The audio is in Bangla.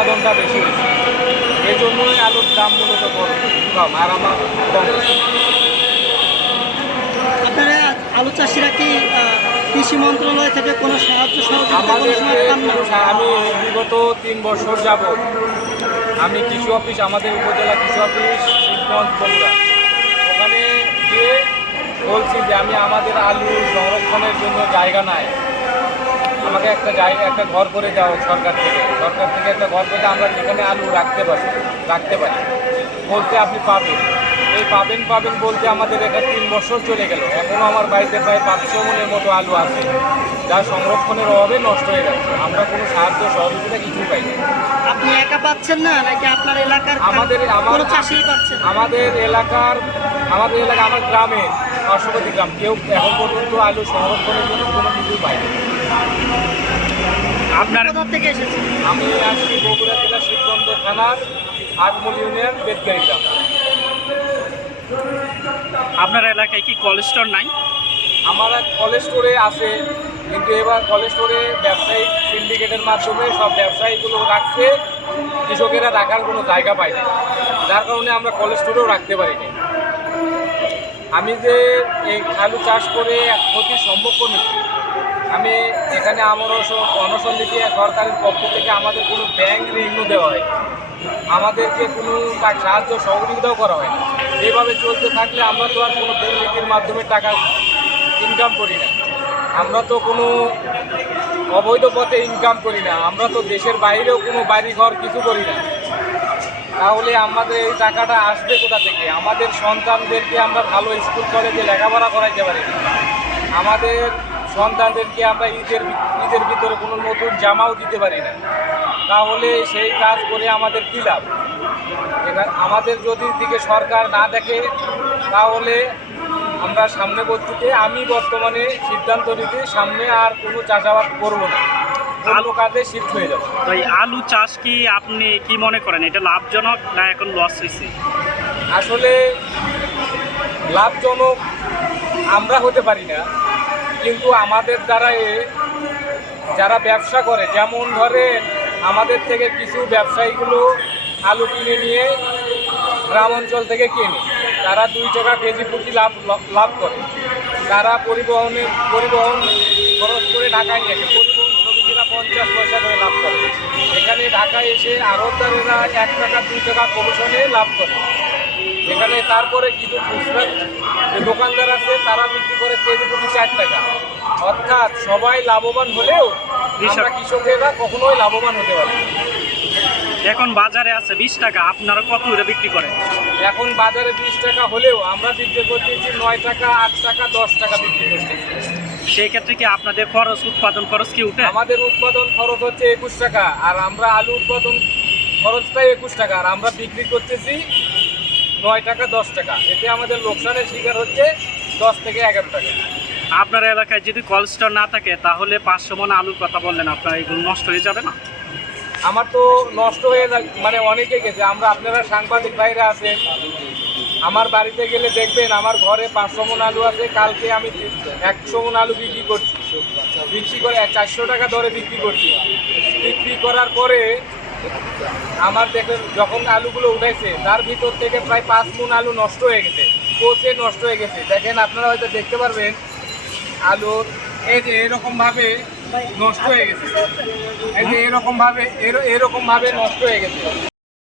উৎপাদনটা বেশি হয়েছে। এই জন্যই আলুর দাম মূলত কম। আর আমার কম আপনারা আলু চাষিরা কি কৃষি মন্ত্রণালয় থেকে কোনো সাহায্য সহযোগিতা আমি বিগত তিন বছর যাব আমি কৃষি অফিস আমাদের উপজেলা কৃষি অফিস শিবগঞ্জ ওখানে গিয়ে বলছি যে আমি আমাদের আলু সংরক্ষণের জন্য জায়গা নাই। আমাকে একটা জায়গা, একটা ঘর করে দেওয়া সরকার থেকে। সরকার থেকে একটা ঘর করে আমরা যেখানে আলু রাখতে পারি রাখতে পারি। বলতে আপনি পাবেন। এই পাবেন পাবেন বলতে আমাদের এখানে তিন বছর চলে গেল। এখনও আমার বাড়িতে প্রায় পাঁচশো মনের মতো আলু আছে। যা সংরক্ষণের অভাবে নষ্ট হয়ে যাচ্ছে আমরা কোনো সাহায্য, সহযোগিতা কিছুই পাই না আপনি একা পাচ্ছেন না নাকি আপনার এলাকার আমাদের আমার কোনো চাষিই পাচ্ছেন আমাদের এলাকার আমাদের এলাকা আমার গ্রামে পার্শ্ববর্তী গ্রাম কেউ এখন পর্যন্ত আলু সংরক্ষণের জন্য কোনো কিছুই পায়নি। আপনার কোথা থেকে এসেছেন? আমি আসছি বগুড়া জেলা শিবগঞ্জ থানার আগমল ইউনিয়ন বেদগাড়ি গ্রাম। আপনার এলাকায় কি কোল্ড স্টোর নাই? আমার এক কলেজ স্টোরে আছে কিন্তু এবার কলেজ স্টোরে ব্যবসায়িক সিন্ডিকেটের মাধ্যমে সব ব্যবসায়ীগুলো রাখছে, কৃষকেরা রাখার কোনো জায়গা পায় না। যার কারণে আমরা কলেজ স্টোরেও রাখতে পারিনি। আমি যে এই আলু চাষ করে ক্ষতির সম্মুখীন হচ্ছি আমি এখানে আমার অনশন দিতে সরকারের পক্ষ থেকে আমাদের কোনো ব্যাংক ঋণও দেওয়া হয় আমাদেরকে কোনো তার সাহায্য সহযোগিতাও করা হয় এইভাবে চলতে থাকলে আমরা তো আর কোনো দুর্নীতির মাধ্যমে টাকা ইনকাম করি না। আমরা তো কোনো অবৈধ পথে ইনকাম করি না। আমরা তো দেশের বাইরেও কোনো বাড়ি ঘর কিছু করি না। তাহলে আমাদের এই টাকাটা আসবে কোথা থেকে? আমাদের সন্তানদেরকে আমরা ভালো স্কুল, কলেজে লেখাপড়া করাইতে পারি আমাদের সন্তানদেরকে আমরা ঈদের ঈদের ভিতরে কোনো নতুন জামাও দিতে পারি না। তাহলে সেই কাজ করে আমাদের কী লাভ? এবার আমাদের যদি দিকে সরকার না দেখে, তাহলে আমরা সামনে বর্তীতে আমি বর্তমানে সিদ্ধান্ত নিতে সামনে আর কোনো চাষাবাদ করব না। আলু কাজে শিফট হয়ে যাব। তো এই আলু চাষ কি আপনি কি মনে করেন? এটা লাভজনক না এখন লস হয়েছে আসলে লাভজনক আমরা হতে পারি না কিন্তু আমাদের দ্বারা এ যারা ব্যবসা করে যেমন ধরেন আমাদের থেকে কিছু ব্যবসায়ীগুলো আলু কিনে নিয়ে গ্রাম অঞ্চল থেকে কেনে। তারা দুই টাকা কেজি প্রতি লাভ লাভ করে। তারা পরিবহনের পরিবহন খরচ করে ঢাকায় নিয়ে আসে। পরিবহন শ্রমিকেরা পঞ্চাশ পয়সা করে লাভ করে। এখানে ঢাকায় এসে আড়তদারেরা এক টাকা দুই টাকা কমিশনে লাভ করে। এখানে তারপরে কিছু খুচরা যে দোকানদার আছে তারা বিক্রি করে কেজি প্রতি চার টাকা। অর্থাৎ সবাই লাভবান হলেও আমরা কৃষকেরা কখনোই লাভবান হতে পারি। এখন বাজারে আছে বিশ টাকা আপনারা কত করে বিক্রি করেন? এখন বাজারে বিশ টাকা হলেও আমরা বিক্রি করতেছি নয় টাকা আট টাকা দশ টাকা বিক্রি করতেছি। সেই ক্ষেত্রে কি আপনাদের খরচ উৎপাদন খরচ কি উঠে? আমাদের উৎপাদন খরচ হচ্ছে একুশ টাকা আর আমরা আলু উৎপাদন খরচটাই একুশ টাকা আর আমরা বিক্রি করতেছি নয় টাকা দশ টাকা। এতে আমাদের লোকসানের শিকার হচ্ছে দশ থেকে এগারো টাকা। আপনার এলাকায় যদি কোল্ড স্টোর না থাকে তাহলে পাঁচশো মন আলুর কথা বললেন আপনার এগুলো নষ্ট হয়ে যাবে না? আমার তো নষ্ট হয়ে মানে অনেকে গেছে। আমরা আপনারা সাংবাদিক ভাইরা আছেন। আমার বাড়িতে গেলে দেখবেন আমার ঘরে পাঁচশো মন আলু আছে। কালকে আমি একশো মন আলু বিক্রি করছি। বিক্রি করে চারশো টাকা দরে বিক্রি করছি। বিক্রি করার পরে আমার দেখেন যখন আলুগুলো উঠেছে, তার ভিতর থেকে প্রায় পাঁচ মন আলু নষ্ট হয়ে গেছে। পচে নষ্ট হয়ে গেছে। দেখেন, আপনারা হয়তো দেখতে পারবেন, আলুর এই যে এরকম ভাবে নষ্ট হয়ে গেছে। এই যে এরকম ভাবে এরকম ভাবে নষ্ট হয়ে গেছে।